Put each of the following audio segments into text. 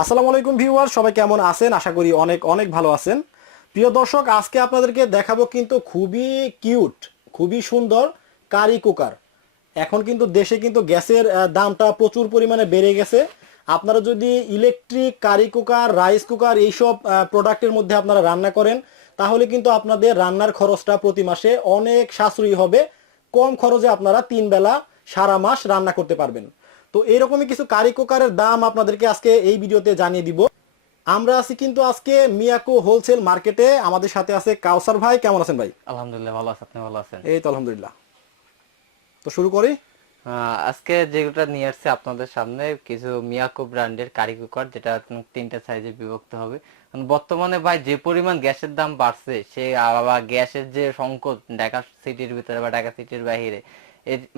আসসালামু আলাইকুম ভিউয়ার, সবাই কেমন আছেন? আশা করি অনেক অনেক ভালো আছেন। প্রিয় দর্শক, আজকে আপনাদেরকে দেখাবো কিন্তু খুবই কিউট, খুবই সুন্দর কারি কুকার। এখন কিন্তু দেশে কিন্তু গ্যাসের দামটা প্রচুর পরিমাণে বেড়ে গেছে। আপনারা যদি electric curry cooker, rice cooker এইসব প্রোডাক্টের মধ্যে আপনারা রান্না করেন, তাহলে কিন্তু আপনাদের রান্নার খরচটা প্রতি মাসে অনেক সাশ্রয়ী হবে। কম খরচে আপনারা তিন বেলা সারা মাস রান্না করতে পারবেন। তো এরকমই কিছু কারি কুকারের দাম আপনাদেরকে আজকে এই ভিডিওতে জানিয়ে দিব। আমরা আছি কিন্তু আজকে মিয়াকো হোলসেল মার্কেটে আমাদের সাথে আছে কাউসার ভাই। কেমন আছেন ভাই? আলহামদুলিল্লাহ ভালো আছে। আপনি ভালো আছেন? এই তো আলহামদুলিল্লাহ। তো শুরু করি। আজকে যেটা নিয়ে আসছে আপনাদের সামনে কিছু মিয়াকো ব্র্যান্ডের কারি কুকার যেটা তিনটা সাইজে বিভক্ত হবে। বর্তমানে ভাই যে পরিমাণ গ্যাসের দাম বাড়ছে সে আবার গ্যাসের যে সংকট ঢাকা সিটির ভিতরে বা ঢাকা সিটির বাইরে এর-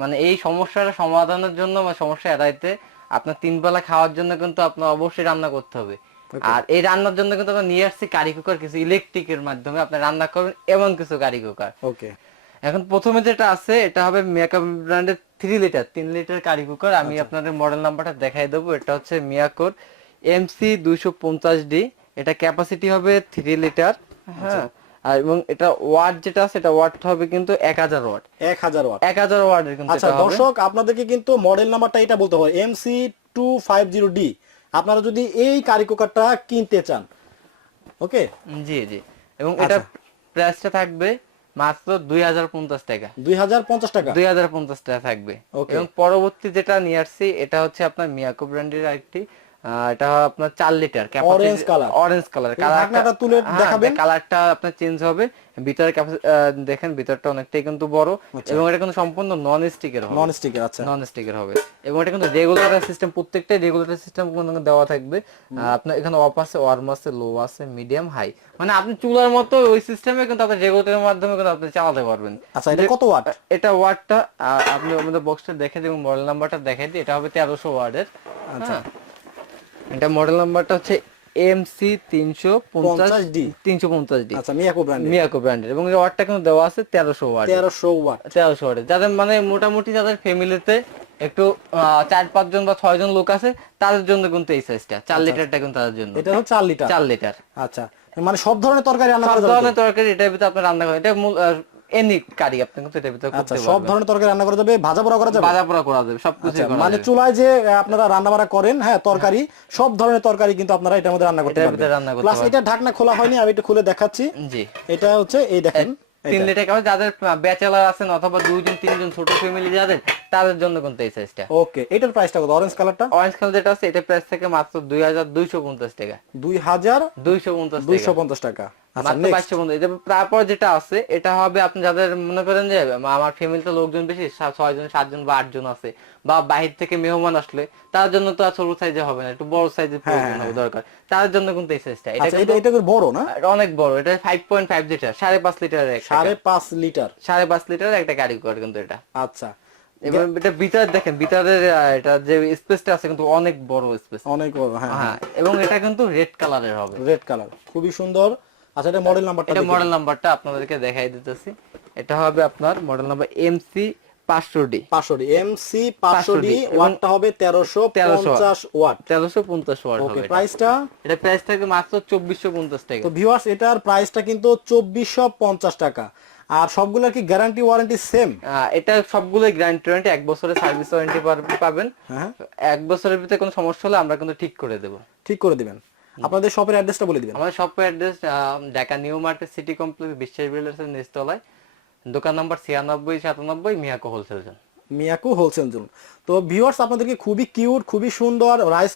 মানে এই সমস্যাটা সমাধানের জন্য বা সমস্যা এড়াইতে আপনার তিন বেলা খাওয়ার জন্য কিন্তু আপনার অবশ্যই রান্না করতে হবে। আর এই রান্নার জন্য কিন্তু আমরা নিয়ে আসছি কারি কুকার কিছু ইলেকট্রিকের মাধ্যমে আপনি রান্না করবেন এমন কিছু কারি কুকার ওকে। এখন প্রথমে যেটা আছে এটা হবে মিয়াকো ব্র্যান্ডের থ্রি লিটার তিন লিটার কারি কুকার আমি আপনাদের মডেল নাম্বারটা দেখাই দেবো। এটা হচ্ছে মিয়াকোর এমসি দুইশো পঞ্চাশ ডি এটা ক্যাপাসিটি হবে থ্রি লিটার হ্যাঁ। আর এবং এটা ওয়াট যেটা আছে এটা ওয়াট হবে কিন্তু এক হাজার ওয়াট। এক হাজার ওয়াট। এক হাজার ওয়াটের কিন্তু আচ্ছা দর্শক আপনাদেরকে কিন্তু মডেল নাম্বারটা এটা বলতে হবে M C two five zero D আপনারা যদি এই কারি কুকারটা কিনতে চান ওকে? জি জি। এবং এটা প্রাইসটা থাকবে মাত্র দুই হাজার পঞ্চাশ টাকা। দুই হাজার পঞ্চাশ টাকা? দুই হাজার পঞ্চাশ টাকা থাকবে. এবং পরবর্তী যেটা নিয়ে আসছি এটা হচ্ছে আপনার মিয়াকো ব্র্যান্ডের আরেকটি এটা আপনার চার লিটার। অরেঞ্জ কালার ঢাকনাটা তুলে দেখাবেন। কালারটা আপনার চেঞ্জ হবে। ভিতরে দেখেন ভিতরটা অনেকটাই কিন্তু বড় আচ্ছা। এবং এটা কিন্তু সম্পূর্ণ নন স্টিকের হবে। নন স্টিকের আচ্ছা। নন স্টিকের হবে। এবং এটা কিন্তু রেগুলেটর সিস্টেম প্রত্যেকটাই রেগুলেটর সিস্টেম দেওয়া থাকবে। আপনার এখানে অফ আছে ওয়ার্ম আছে লো আছে মিডিয়াম হাই মানে আপনি চুলার মতো ওই সিস্টেমে কিন্তু আপনি রেগুলেটরের মাধ্যমে কিন্তু আপনি চালাতে পারবেন। আচ্ছা এটা কত ওয়াট এটা ওয়ার্ডটা আপনি আমাদের বক্সটা দেখে দিন মডেল নাম্বারটা দেখে দিই। এটা হবে তেরোশো ওয়ার্ডের আচ্ছা। এটা মডেল নাম্বারটা হচ্ছে এমসি তিনশো পঞ্চাশ 50D তিনশো পঞ্চাশ ডি আচ্ছা মিয়াকো ব্র্যান্ড মিয়াকো ব্র্যান্ডের এবং ওয়ার্ডটা কিন্তু দেওয়া আছে তেরোশো ওয়ার্ড তেরোশো ওয়াট তেরোশো ওয়ার্ডের যাদের মানে মোটামুটি যাদের ফ্যামিলিতে একটু চার পাঁচজন বা ছয় জন লোক আছে তাদের জন্য কিন্তু এই সাইজটা চার লিটারটা কিন্তু তাদের জন্য। এটা হচ্ছে চার লিটার? চার লিটার। আচ্ছা মানে সব ধরনের তরকারি রান্না সব? ধরনের তরকারি এটার ভিতরে আপনি রান্না করেন এটা মূল এনি কারি আপনি কিন্তু এটার ভিতরে আচ্ছা সব ধরনের তরকারি রান্না করা যাবে ভাজা পোড়া করা যাবে? ভাজা পোড়া করা যাবে সবকিছু আচ্ছা, করা মানে চুলায় যে আপনারা রান্না বাড়া করেন হ্যাঁ তরকারি সব ধরনের তরকারি কিন্তু আপনারা এটার মধ্যে রান্না করতে পারবেন। রান্না করতে প্লাস এটা ঢাকনা খোলা হয়নি আমি একটু খুলে দেখাচ্ছি। জি। এটা হচ্ছে এই দেখেন তিন লিটার যাদের ব্যাচেলার আছেন অথবা দুইজন তিনজন ছোট ফ্যামিলি যাদের তাদের জন্য কিন্তু এই সাইজটা ওকে এটার প্রাইসটা কত? অরেঞ্জ কালারটা অরেঞ্জ কালার যেটা আছে এটা প্রাইস থেকে মাত্র দুই হাজার দুইশো পঞ্চাশ টাকা। দুই হাজার দুইশো পঞ্চাশ টাকা। আচ্ছা তারপর যেটা আছে এটা হবে আপনি যাদের মনে করেন যে আমার ফ্যামিলিতে লোকজন বেশি ছয় জন সাতজন বা আটজন আছে বা বাহির থেকে মেহমান আসলে তার জন্য তো আর ছোট সাইজে হবে না একটু বড় সাইজের প্রয়োজন হবে দরকার। তার জন্য কিন্তু এই সাইজটা এটা আচ্ছা এটা বড় না? এটা অনেক বড়। এটা ফাইভ পয়েন্ট ফাইভ লিটার সাড়ে পাঁচ লিটারের একটা সাড়ে পাঁচ লিটার সাড়ে পাঁচ লিটারের একটা গাড়ি করে কিন্তু এটা। আচ্ছা। এবং এটা দেখেন এটা যে স্পেসটা আছে কিন্তু অনেক বড় স্পেস। অনেক বড় হ্যাঁ হ্যাঁ এবং এটা কিন্তু রেড কালারের হবে। রেড কালার খুবই সুন্দর। আচ্ছা এটা মডেল নাম্বারটা এটা মডেল নাম্বারটা আপনাদেরকে দেখাই দিতেছি। এটা হবে আপনার মডেল নাম্বার এমসি পাঁচশো ডি পাঁচশো ডি পাঁচশো ডি 500D ওয়াটটা হবে তেরোশো 1300 পঞ্চাশ ওয়াট তেরোশো পঞ্চাশ ওয়াট ওকে। প্রাইসটা এটা। প্রাইস থাকবে মাত্র চব্বিশশো পঞ্চাশ টাকা। তো ভিউয়ার্স এটার প্রাইসটা কিন্তু চব্বিশশো পঞ্চাশ টাকা। আর সবগুলোর কি গ্যারান্টি ওয়ারেন্টি সেম এটা সবগুলোই গ্যারান্টি ওয়ারেন্টি এক বছরের সার্ভিস ওয়ারেন্টি পাবেন। হ্যাঁ। এক বছরের ভিতরে কোনো সমস্যা হলে আমরা কিন্তু ঠিক করে দেবো। ঠিক করে দিবেন। আপনাদের শপের অ্যাড্রেসটা বলে দিবেন। আমাদের শপের address Dhaka new market city complex Biswas বিল্ডার্সের নিচতলায় দোকান নাম্বার ছিয়ানব্বই সাতানব্বই Miyako wholesale zone. Miyako wholesale zone. তো ভিউয়ার্স আপনাদেরকে খুবই কিউট খুবই সুন্দর রাইস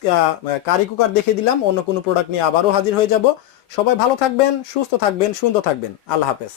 কারি কুকার দেখে দিলাম। অন্য কোনো প্রোডাক্ট নিয়ে আবারও হাজির হয়ে যাব। সবাই ভালো থাকবেন সুস্থ থাকবেন সুন্দর থাকবেন। আল্লাহ হাফেজ।